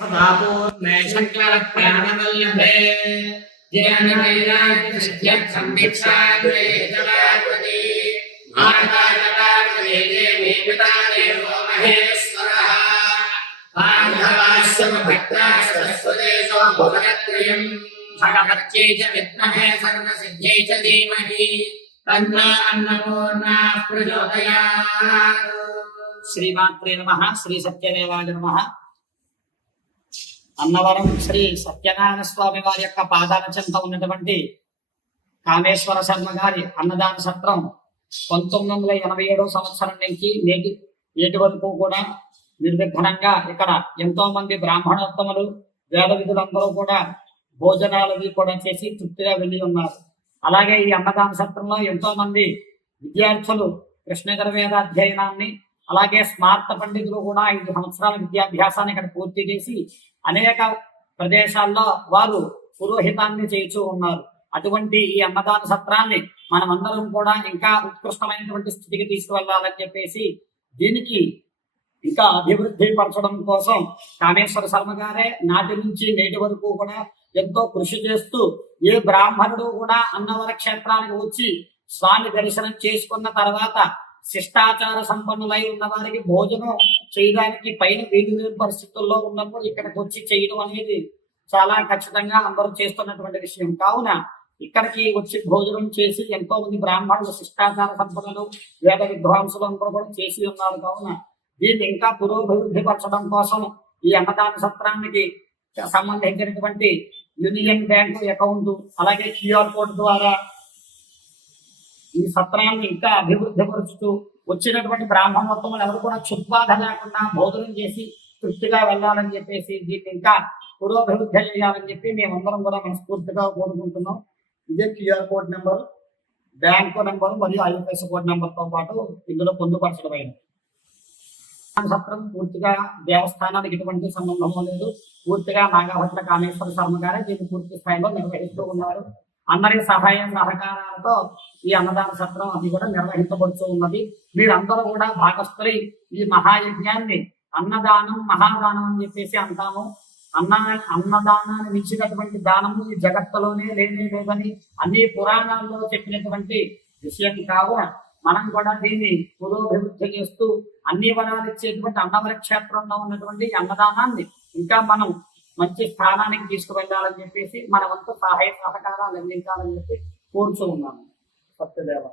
धातूर्मेषक्लवत्यानवल्लभे जननैराज्ञसंविक्षाग्रेजलात्मनि मानकाजलात्मने देवी पिता देवो महेश्वरः बान्धवाश्रमभक्ता सरस्वते सोभुवनत्रयम् भगवत्यै च विद्महे सर्वसिद्ध्यै च धीमहि तन्ना अन्नपूर्णाः प्रचोदयात् श्रीमात्रे नमः श्रीसत्यदेवाय नमः అన్నవరం శ్రీ సత్యనారాయణ స్వామి వారి యొక్క పాదాల చెంత ఉన్నటువంటి కామేశ్వర శర్మ గారి అన్నదాన సత్రం పంతొమ్మిది వందల ఎనభై ఏడవ సంవత్సరం నుంచి నేటి నేటి వరకు కూడా నిర్విఘ్నంగా ఇక్కడ ఎంతో మంది బ్రాహ్మణోత్తములు వేద విధులందరూ కూడా భోజనాలవి కూడా చేసి తృప్తిగా వెళ్ళి ఉన్నారు. అలాగే ఈ అన్నదాన సత్రంలో ఎంతో మంది విద్యార్థులు కృష్ణగర వేదాధ్యయనాన్ని అలాగే స్మార్త పండితులు కూడా ఐదు సంవత్సరాల విద్యాభ్యాసాన్ని ఇక్కడ పూర్తి చేసి అనేక ప్రదేశాల్లో వారు పురోహితాన్ని చేస్తూ ఉన్నారు. అటువంటి ఈ అన్నదాన సత్రాన్ని మనమందరం కూడా ఇంకా ఉత్కృష్టమైనటువంటి స్థితికి తీసుకువెళ్ళాలని చెప్పేసి దీనికి ఇంకా అభివృద్ధి పరచడం కోసం కామేశ్వర శర్మ గారే నాటి నుంచి నేటి వరకు కూడా ఎంతో కృషి చేస్తూ ఏ బ్రాహ్మణుడు కూడా అన్నవర క్షేత్రానికి వచ్చి స్వామి దర్శనం చేసుకున్న తర్వాత శిష్టాచార సంపన్నులై ఉన్న వారికి భోజనం చేయడానికి పైన వీలు పరిస్థితుల్లో ఉన్నప్పుడు ఇక్కడికి వచ్చి చేయడం అనేది చాలా ఖచ్చితంగా అందరూ చేస్తున్నటువంటి విషయం. కావున ఇక్కడికి వచ్చి భోజనం చేసి ఎంతో మంది బ్రాహ్మణులు శిష్టాచార సంపన్నులు వేద విద్వాంసులు అందరూ కూడా చేసి ఉన్నారు. కావున దీన్ని ఇంకా పురోభివృద్ధి పరచడం కోసం ఈ అన్నదాన సత్రానికి సంబంధించినటువంటి యూనియన్ బ్యాంకు అకౌంట్ అలాగే క్యూఆర్ కోడ్ ద్వారా ఈ సత్రాన్ని ఇంకా అభివృద్ధి పరుచుతూ వచ్చినటువంటి బ్రాహ్మణోత్తములు ఎవరు కూడా క్షుద్బాధ లేకుండా భోజనం చేసి తృప్తిగా వెళ్ళాలని చెప్పేసి దీన్ని ఇంకా పురోభివృద్ధి చేయాలని చెప్పి మేమందరం కూడా మనస్ఫూర్తిగా కోరుకుంటున్నాం. ఇదే QR code number bank number మరియు ఐఎఫ్ఎస్ కోడ్ నెంబర్తో పాటు ఇందులో పొందుపరచడమైనది సత్రం పూర్తిగా దేవస్థానానికి ఎటువంటి సంబంధం లేదు. పూర్తిగా నాగభట్ల కామేశ్వర శర్మ గారే దీన్ని పూర్తి స్థాయిలో నిర్వహిస్తూ ఉన్నారు. అందరి సహాయ సహకారాలతో ఈ అన్నదాన సత్రం అది కూడా నిర్వహించబడుతూ ఉన్నది. మీరందరూ కూడా భాగస్థులై ఈ మహాయజ్ఞాన్ని అన్నదానం మహాదానం అని చెప్పేసి అంటాము. అన్న అన్నదానాన్ని మించినటువంటి దానము ఈ జగత్తులోనే లేనే లేదని అన్ని పురాణాల్లో చెప్పినటువంటి విషయం కావు మనం కూడా దీన్ని పురోభివృద్ధి చేస్తూ అన్ని వరాలు ఇచ్చేటువంటి అన్నవర క్షేత్రంలో ఉన్నటువంటి అన్నదానాన్ని ఇంకా మనం మంచి స్థానానికి తీసుకువెళ్ళాలని చెప్పేసి మన వంతు సహాయ సహకారాలు అందించాలని చెప్పి కోరుతూ ఉన్నాము. సత్యదేవ.